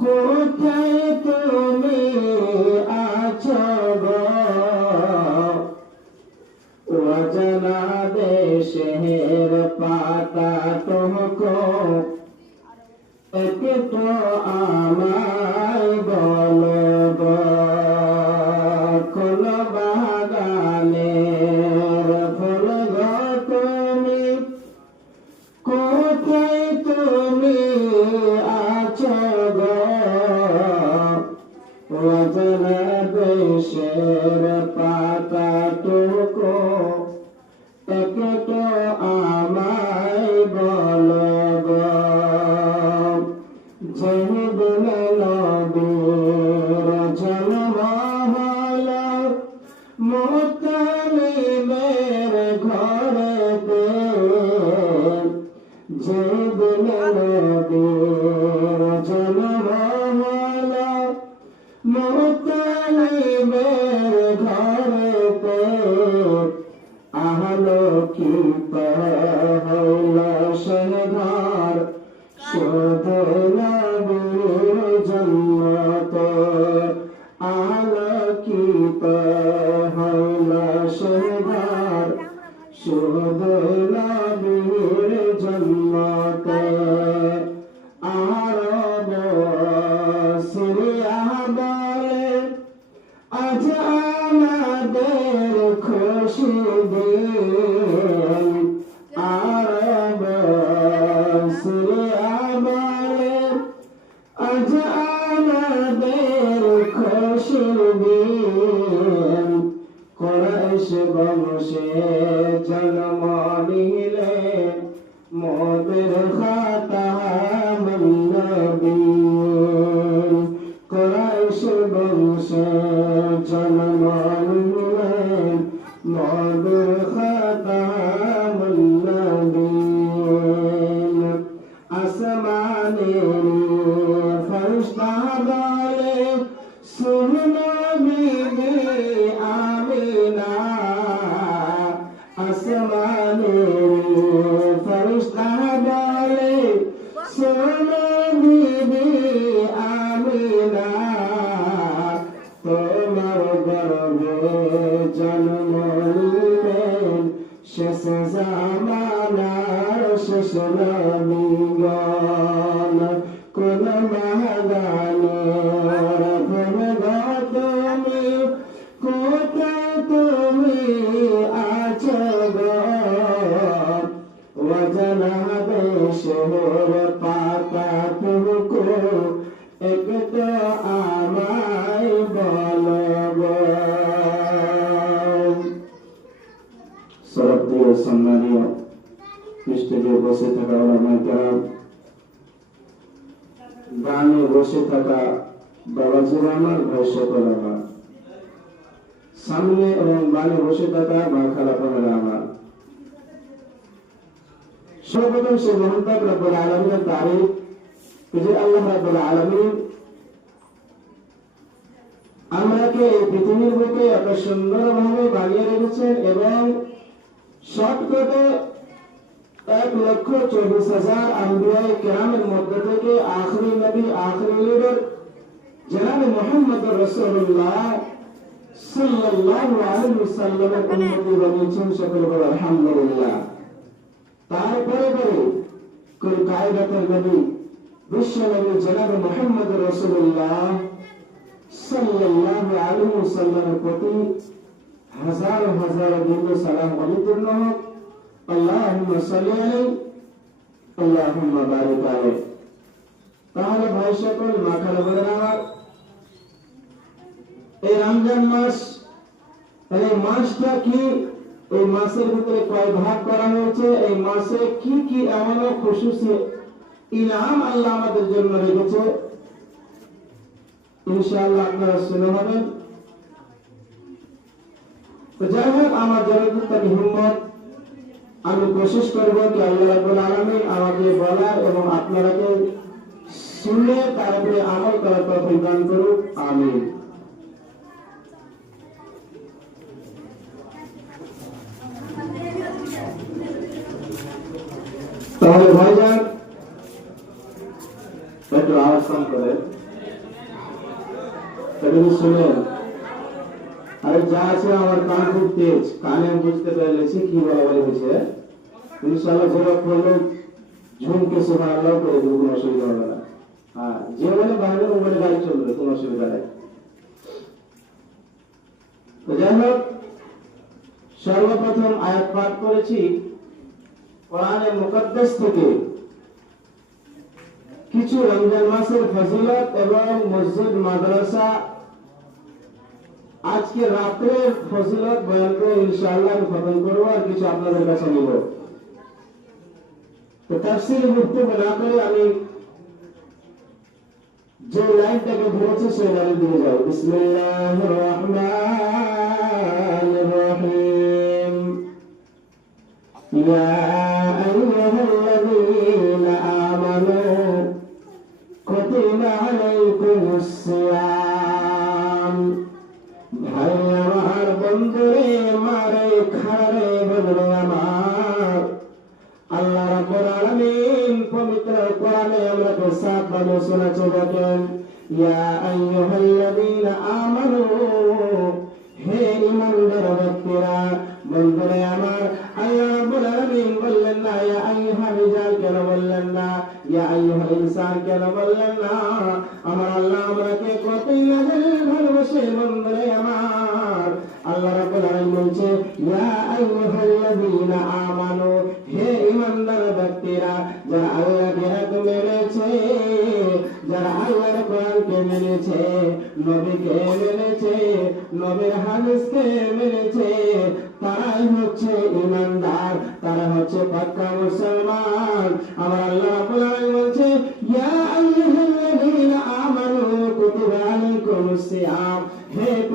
কোথায় তুমি আছো গো অজানা দেশের পাতা তোমকো একটু আমায় বলো গো কোন বাগানের ফুল গো তুমি কোথায় তুমি আছো গো অজানা দেশের পাতা টুকু একটু আমায় বলো গো যেদিন নবীর জন্ম হলো মুতালিমের ঘরেতে যেদিন নবীর জন্ম হলো মুতালিমের ঘরেতে আলোকিত হইল সে ঘর শুধু নবীর জন্মতে আলোকিত হইল সে ঘর শুধু নবীর জন্মতে আরব সিরিয়া বলে আজ আমাদের খুশি দিন আরব সিরিয়া বলে আজ আমাদের খুশি দিন কুরাইশ বংশে জন্ম নিলে মোদের খাতাম নবীন কুরাইশ বংশে জন্ম নিলে মোদের খাতাম নবীন আসমানের ফেরেশতা বলে শুনো বিবি আমিনা আসমানের ফেরেশতা বলে শুনো বিবি আমিনা তোমার গর্ভে জন্ম নিলেন শেষ জামানার শেষ নবীগণ কোন বাগানের ফুল গো তুমি কোথায় তুমি আছো গো অজানা দেশের পাতা টুকু একটু আমায় বলো গো। শ্রদ্ধেয় সম্মানীয় স্টেজে বসে থাকা ওলামায়ে কেরাম, গানে বসে থাকা বাবাজিরা আমার, ভাই সকল আমার, সামনে এবং বামে বসে থাকা মা খালাপনেরা আমার, সর্বপ্রথম সে মহান রব্বুল আলামিনের তারিফ যে আল্লাহ রাব্বুল আলামিন আমাকে এই পৃথিবীর বুকে এত সুন্দরভাবে বানিয়ে রেখেছেন এবং শতকরা 1,24,000 আম্বিয়ায়ে কেরামের মধ্য থেকে আখরি নবী আখরি লিডার জনাব মুহাম্মদুর রাসূলুল্লাহ সাল্লাল্লাহু আলাইহি ওয়াসাল্লামের উম্মতি বানিয়েছেন। সকলে বলে আলহামদুলিল্লাহ। তারপরে কোন কায়দাতের নবী বিশ্ব নবী জনাব মুহাম্মদুর রাসূলুল্লাহ সাল্লাল্লাহু আলাইহি ওয়াসাল্লামের প্রতি হাজার হাজার দরুদ সালাম অবতীর্ণ হোক। আল্লাহুম্মা সাল্লি আলাইহি আল্লাহুম্মা বারিক আলাইহি। তাহলে ভাই সকল, মা খালাপনেরা আমার, এই রমজান মাস, এই মাসটা কি, এই মাসের ভিতরে কয় ভাগ করা হয়েছে, এই মাসে কি কি এমন খুশুসি ইনাম আল্লাহ আমাদের জন্য রেখেছে, ইনশাআল্লাহ আপনারা শুনে হবেন। তো যাই হোক, আমার যতটুকু হিম্মত আমি কোশিশ করব কি আল্লাহ রাব্বুল আলামিন আমাকে বলার এবং আপনারাকে শুনে তার উপরে আমল করার তৌফিক দান করুন। আমিন। ভাইজান একটু আওয়াজ কম করে একটু শুনেন। আরে যা আছে আমার কান খুব তেজ, কানে আমি বুঝতে পেরেছি কি বলা বলে হয়েছে। ইনশাআল্লাহ যেটা করলে ঝুমকে সুবহানাল্লাহ করে দেবো, কোনো অসুবিধা হবে না। হ্যাঁ, যে বলে বাইরে মোবাইলে গাড়ি চলবে, কোনো অসুবিধা নেই। তো যাই হোক, সর্বপ্রথম আয়াত পাঠ করেছি কোরআনে মুকদ্দাস থেকে কিছু রমজান মাসের ফজিলত এবং মসজিদ মাদ্রাসা আজকে রাতের ফজিলত বয়ান করে ইনশাআল্লাহ আমি খতম করবো, আর কিছু আপনাদের কাছে নিব। তো তাফসীর বক্তব্য না করে আমি যে লাইনটাকে ধরেছি সেই লাইনে দিয়ে যাও। বিসমিল্লাহির রহমানির রহিম। ইয়া আইয়ুহাল্লাযীনা আমানু কুতিবা আলাইকুমুস সিয়াম। ভাই আমার, বন্ধুরে মারে খারে বন্ধুরে আমার, আল্লাহ রাব্বুল আলামিন পবিত্র কোরআনে আমাকে সাত ভাবে শোনাচ্ছে। দেখেন, ইয়া আইয়ুহাল্লাযীনা আমানু, হে ঈমানদার ব্যক্তিরা, বন্ধুরে আমার। আল্লাহ রাব্বুল আলামিন বললেন না ইয়া আইয়ুহা রিজাল, কেন বললেন না ইয়া আইয়ুহা ইনসান, কেন বললেন না? আমার আল্লাহ আমাকে কতই না ভালোবাসে বন্ধুরে আমার। আল্লাহ রাব্বুল আলামিন বলছে ইয়া আইয়ুহাল্লাযীনা আমানু, হে ঈমানদার ব্যক্তিরা, যারা আল্লাহকে এক মেনেছে, যারা আল্লাহর কোরআনকে মেনেছে, নবীকে মেনেছে, নবীর হাদিসকে মেনেছে, তারাই হচ্ছে ঈমানদার, তারা হচ্ছে পাক্কা মুসলমান। আমার আল্লাহ রাব্বুল আলামিন বলছে ইয়া আইয়ুহাল্লাযীনা আমানু কুতিবা আলাইকুমুস সিয়াম, হে